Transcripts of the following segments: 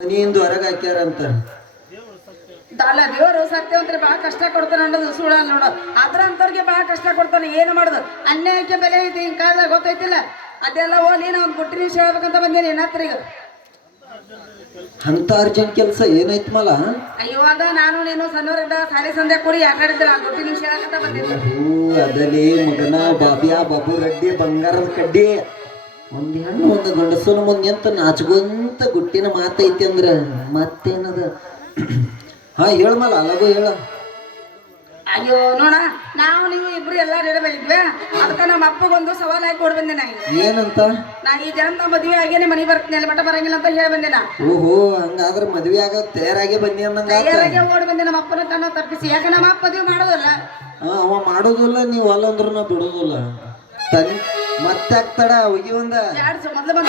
ಮನೆಯಿಂದ ಹೊರಗೆ ಹಾಕ್ಯಾರಂತ ಅಲ್ಲ ದೇವರು ಸತ್ಯ ಅಂದ್ರೆ ಬಹಳ ಕಷ್ಟ ಕೊಡ್ತಾನೆ ಅನ್ನೋದು ಸುಳ್ಳ ನೋಡು. ಅದ್ರ ಅಂತವ್ರಿಗೆ ಬಹಳ ಕಷ್ಟ ಕೊಡ್ತಾನೆ. ಏನು ಮಾಡುದು, ಅನ್ಯಾಯಕ್ಕೆ ಬೆಲೆ ಐತಿ ಹಿಂಗ್ ಕಾಲದಾಗ ಗೊತ್ತೈತಿಲ್ಲ. ಅದೆಲ್ಲ ಹೋಗ್ಲಿ ನಾ ಒಂದು ಗುಟ್ಟಿ ನಿಮಿಷ ಹೇಳ್ಬೇಕಂತ ಬಂದೇನಿ ಏನಾತ್ರ ಈಗ. ಅಂತ ಅರ್ಜೆಂಟ್ ಕೆಲಸ ಏನೈತ್ ಮಲ? ಅಯ್ಯೋ ಅದ ನಾನು ನೀನು ಸಣ್ಣವರಿಂದ ಸಾಲಿ ಸಂಧ್ಯಾ ಕೂಡಿ ಆಟಾಡಿದ್ದಿಲ್ಲ, ಗುಟ್ಟಿ ನಿಮಿಷ ಹೇಳಕಂತ ಬಂದಿದ್ದೆ. ಅದಲಿ ಮಗನ ಬಾಬಿಯಾ ಬಾಬು ರೆಡ್ಡಿ ಬಂಗಾರದ ಕಡ್ಡಿ ಒಂದ್ ಹೆಣ್ಣು ಒಂದು ಗಂಡಸನ ಮುಂದೆ ಅಂತ ನಾಚ್ಕೊಂತ ಗುಟ್ಟಿನ ಮಾತೈತಿ ಅಂದ್ರ ಮತ್ತೇನದ? ಹಾ ಹೇಳಮಲ್ಲ ಅಲ್ಲಗೋ ಹೇಳ. ಅಯ್ಯೋ ನೋಡ, ನಾವು ನೀವು ಇಬ್ರು ಎಲ್ಲಾ ರೆಡಿ ಬಂದಿದ್ವಿ. ಅದಕ್ಕ ನಮ್ಮ ಅಪ್ಪಗೊಂದು ಸವಾಲ್ ಹಾಕಿ ಕೊಡ್ ಬಂದೆ. ನಾ ಏನಂತ? ನಾ ಈ ಜನ ಮದುವೆ ಆಗೇನೆ ಮನೆ ಬರ್ತೀನಿ, ಅಲ್ಲಿ ಮಠ ಬರಂಗಿಲ್ಲ ಅಂತ ಹೇಳಿ ಬಂದೆ. ನಾ ಓಹೋ ಹಂಗಾದ್ರ ಮದ್ವೆ ಆಗ ತಯಾರಾಗಿ ಬನ್ನಿ ಅನ್ನಂಗ ತಯಾರಾಗೆ ಓಡಿ ಬಂದೆ. ನಮ್ಮ ಅಪ್ಪನ ಕಣ್ಣ ತಪ್ಪಿಸಿ. ಯಾಕ ನಮ್ಮ ಅಪ್ಪ ಮದುವೆ ಮಾಡೋದಲ್ಲ. ಅವ ಮಾಡೋದಿಲ್ಲ, ನೀವು ಅಲ್ಲ ಅಂದ್ರೂ ನಾ ಬಿಡೋದಿಲ್ಲ. ಮತ್ತೆ ಆಗ್ತಾಡ ಹೋಗಿ ಒಂದ ಮೊದ್ಲು ಬಂದ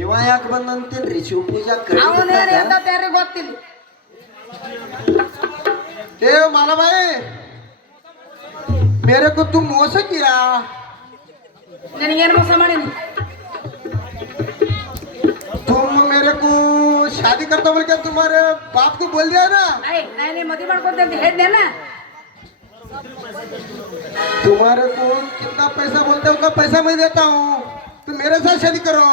ಇವ ಯಾಕೆ ಬಂದಂತೇನ್ರಿ ಶಿವಪೂಜಾ ಗೊತ್ತಿಲ್ಲ. ए माला भाई, मेरे को तुम मौसा किया। ನನಗೇನು ಮೋಸ ಮಾಡೀನಿ? तुम मेरे को शादी करता बोल के तुम्हारे बाप को बोल दिया ना? ನಾನು ಮದುವೆ ಮಾಡ್ಕೊತೆ ಅಂತ ಹೇಳಿದ್ದೇನ? तुम्हारे को कितना पैसा बोलते हो उतना पैसा मैं देता हूँ, तुम मेरे साथ शादी करो।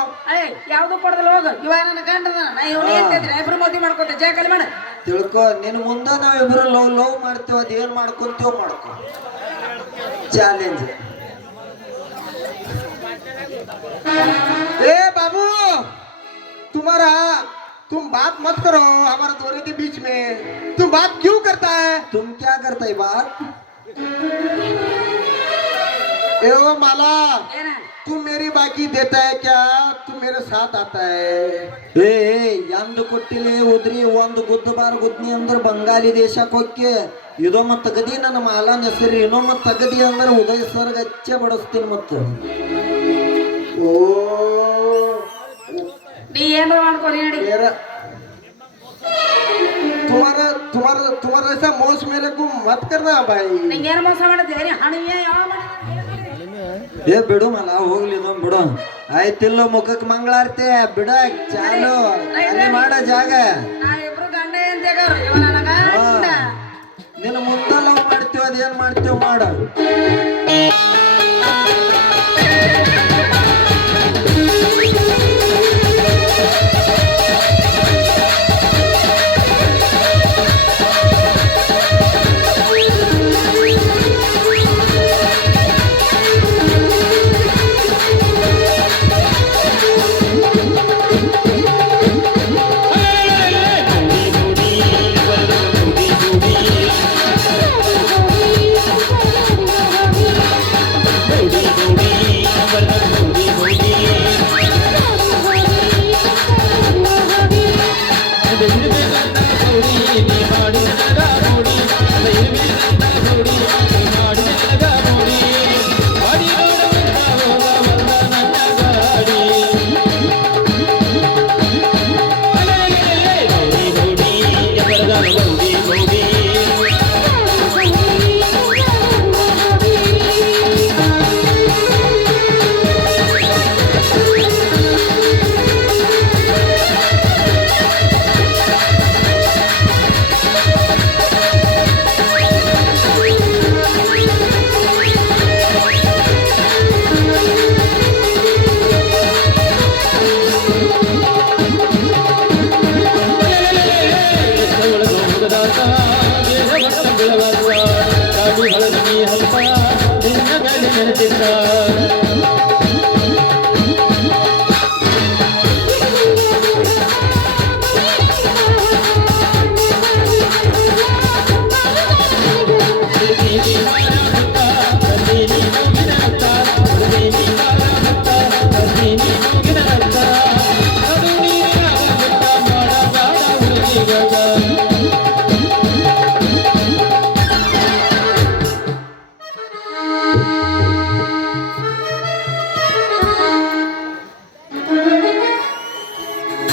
ಯಾವ್ದು ಕೊಡದಲ್ಲ ಹೋಗು. ಇವ ನನ್ನ ಗಂಡದ, ನಾ ಇವನೇ ಹೇಳ್ತಿದ್ರೆ ಇಬ್ರು ಮದುವೆ ಮಾಡ್ಕೊತೆ. ಜಯ ಕಲಿ ಮಾಡ ತಿಳ್ಕೊ. ನಿನ್ ಮುಂದ ನಾವಿಬ್ರು ಲವ್ ಮಾಡ್ತೀವ, ಅದೇನ್ ಮಾಡ್ಕೊಂತೀವ ಮಾಡ್ಕೊ. ಚಾಲೆಂಜ್. ए बाबू, तुम बात मत करो हमारे दोनों के बीच में। तुम बात क्यों करता है? तुम क्या करता है बात? ए ओ माला, ಏನ तू मेरी बाकी देता है क्या? तू मेरे साथ आता है? ಏ ಎಂದು ಕೊಟ್ಟಿಲೆ ಉದ್ರಿ ಒಂದು ಗುದ್ದ ಬಾರ್ ಗುದ್ನಿ ಅಂದ್ರ ಬಂಗಾಲಿ ದೇಶಕ್ಕೆ ಹೋಗಿ ಇದೊಮ್ಮ ತಗದಿ ನನ್ನ ಮಾಲನ್ ಹೆಸರು ಇನ್ನೊಮ್ಮ ತಗದಿ ಅಂದ್ರ ಉದಯ ಸರ್ಗ ಹಚ್ಚೆ ಬಡಿಸ್ತೀನಿ. ಮತ್ತ ओ ನೀ ಏನ್ರ ಮಾಡ್ಕೊರಿ ನಡಿ. मेरा तुम्हारा तुम्हारा तुम्हारा ऐसा मोश मेरे को मत करना भाई। ನಿಂಗೇನು ಮೋಸ ಮಾಡಿದ್ದೆ? ಹಣಿವೆ ಯಾವ ಮಾಡಿ ಏ ಬಿಡು ಮಲ ಹೋಗ್ಲಿ ಇದೊಂದು ಬಿಡು. ಆಯ್ತಿಲ್ಲ ಮುಖಕ್ಕೆ ಮಂಗಳಾರತಿ ಬಿಡ ಚಾಲು ಅಲ್ಲಿ ಮಾಡ ಜಾಗ. ನಾ ಇಬ್ರು ಗಂಡ ಏನ್ ಜಗವ್ರು. ಇವ ನನ್ನ ಗಂಡ. ನಿನ್ನ ಮುಂದೆ ಲವ್ ಮಾಡ್ತೀವ ಅದೇನ್ ಮಾಡ್ತೀವ ಮಾಡ.